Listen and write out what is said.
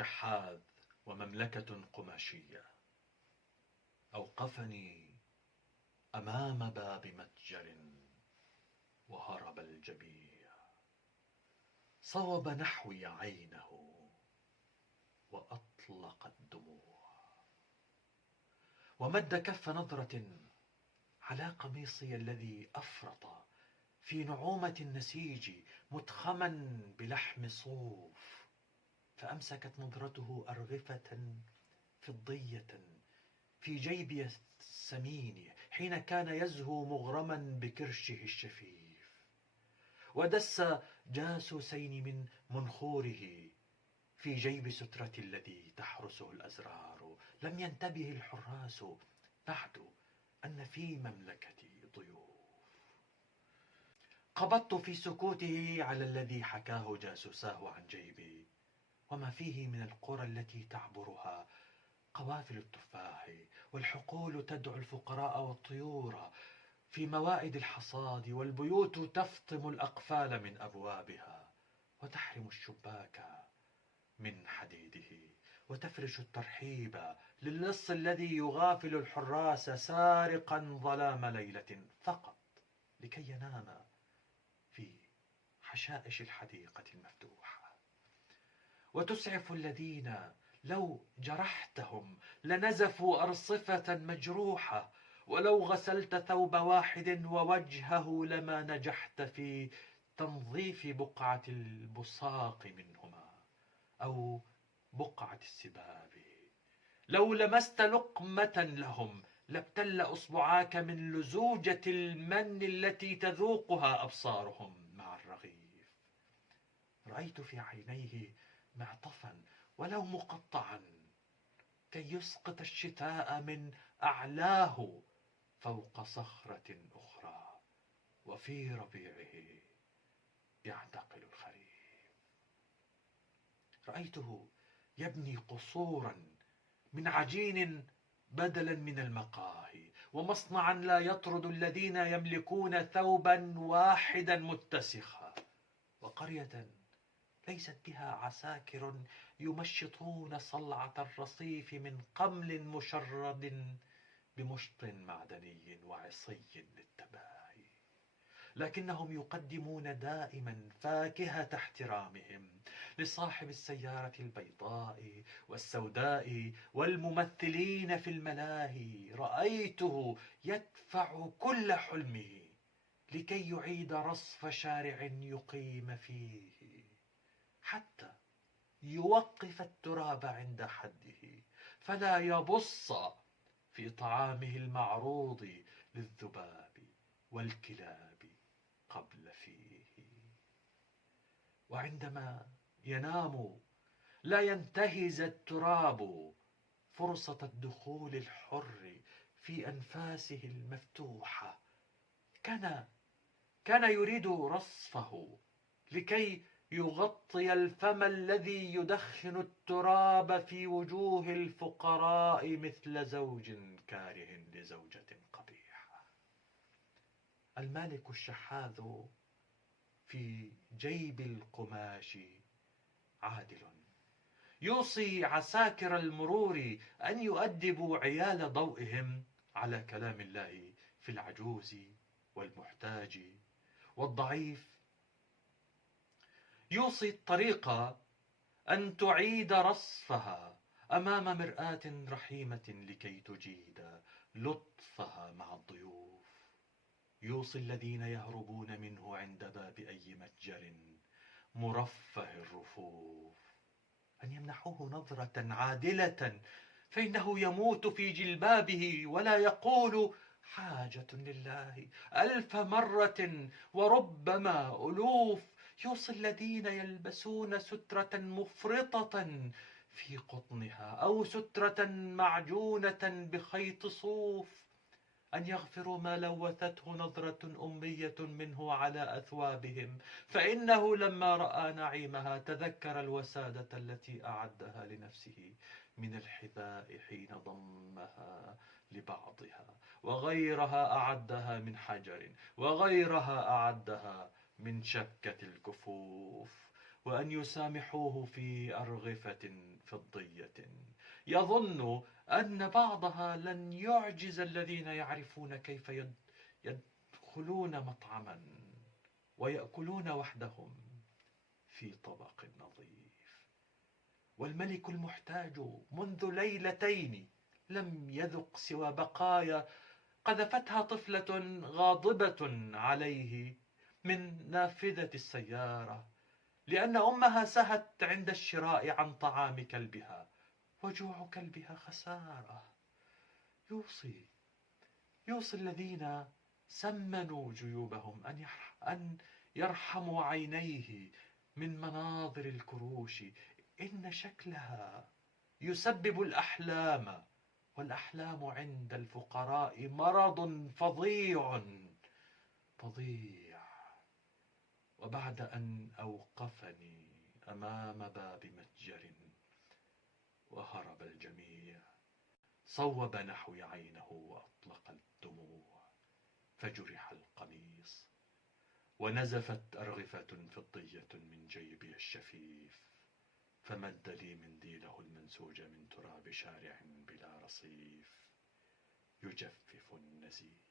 شحاذ ومملكة قماشية. أوقفني أمام باب متجر وهرب الجبيع، صوب نحوي عينه وأطلق الدموع، ومد كف نظرة على قميصي الذي أفرط في نعومة النسيج متخما بلحم صوف، فأمسكت نظرته أرغفة فضية في جيبي السمين حين كان يزهو مغرما بكرشه الشفيف، ودس جاسوسين من منخوره في جيب سترة الذي تحرسه الأزرار. لم ينتبه الحراس بعد أن في مملكتي ضيوف. قبضت في سكوته على الذي حكاه جاسوساه عن جيبي، وما فيه من القرى التي تعبرها قوافل التفاح، والحقول تدعو الفقراء والطيور في موائد الحصاد، والبيوت تفطم الأقفال من أبوابها وتحرم الشباك من حديده، وتفرش الترحيب للص الذي يغافل الحراس سارقا ظلام ليلة فقط لكي ينام في حشائش الحديقة المفتوحة، وتسعف الذين لو جرحتهم لنزفوا أرصفة مجروحة، ولو غسلت ثوب واحد ووجهه لما نجحت في تنظيف بقعة البصاق منهما أو بقعة السباب. لو لمست لقمة لهم لابتل أصبعاك من لزوجة المن التي تذوقها أبصارهم مع الرغيف. رأيت في عينيه معطفا ولو مقطعا كي يسقط الشتاء من أعلاه فوق صخرة أخرى، وفي ربيعه يعتقل الخريف. رأيته يبني قصورا من عجين بدلا من المقاهي، ومصنعا لا يطرد الذين يملكون ثوبا واحدا متسخا، وقرية ليست بها عساكر يمشطون صلعة الرصيف من قمل مشرد بمشط معدني وعصي للتباهي، لكنهم يقدمون دائما فاكهة احترامهم لصاحب السيارة البيضاء والسوداء والممثلين في الملاهي. رأيته يدفع كل حلمه لكي يعيد رصف شارع يقيم فيه، حتى يوقف التراب عند حده فلا يبص في طعامه المعروض للذباب والكلاب قبل فيه. وعندما ينام لا ينتهز التراب فرصة الدخول الحر في أنفاسه المفتوحة. كان يريد رصفه لكي يغطي الفم الذي يدخن التراب في وجوه الفقراء مثل زوج كاره لزوجة قبيحة. المالك الشحاذ في جيب القماش عادل، يوصي عساكر المرور أن يؤدبوا عيال ضوئهم على كلام الله في العجوز والمحتاج والضعيف، يوصي الطريق أن تعيد رصفها أمام مرآة رحيمة لكي تجيد لطفها مع الضيوف، يوصي الذين يهربون منه عند باب أي متجر مرفه الرفوف أن يمنحوه نظرة عادلة، فإنه يموت في جلبابه ولا يقول حاجة لله 1000 مرة وربما ألوف. يوصي الذين يلبسون سترة مفرطة في قطنها أو سترة معجونة بخيط صوف أن يغفروا ما لوثته نظرة أمية منه على أثوابهم، فإنه لما رأى نعيمها تذكر الوسادة التي أعدها لنفسه من الحذاء حين ضمها لبعضها، وغيرها أعدها من حجر، وغيرها أعدها من شبكة الكفوف، وأن يسامحوه في أرغفة فضية يظن أن بعضها لن يعجز الذين يعرفون كيف يدخلون مطعما ويأكلون وحدهم في طبق نظيف. والملك المحتاج منذ ليلتين لم يذق سوى بقايا قذفتها طفلة غاضبة عليه من نافذة السيارة، لأن أمها سهت عند الشراء عن طعام كلبها، وجوع كلبها خسارة. يوصي الذين سمنوا جيوبهم أن يرحموا عينيه من مناظر الكروش، إن شكلها يسبب الأحلام، والأحلام عند الفقراء مرض فظيع. وبعد أن أوقفني أمام باب متجر وهرب الجميع، صوب نحوي عينه وأطلق الدموع، فجرح القميص، ونزفت أرغفة فضية من جيبي الشفيف، فمد لي منديله المنسوج من تراب شارع بلا رصيف يجفف النزيف.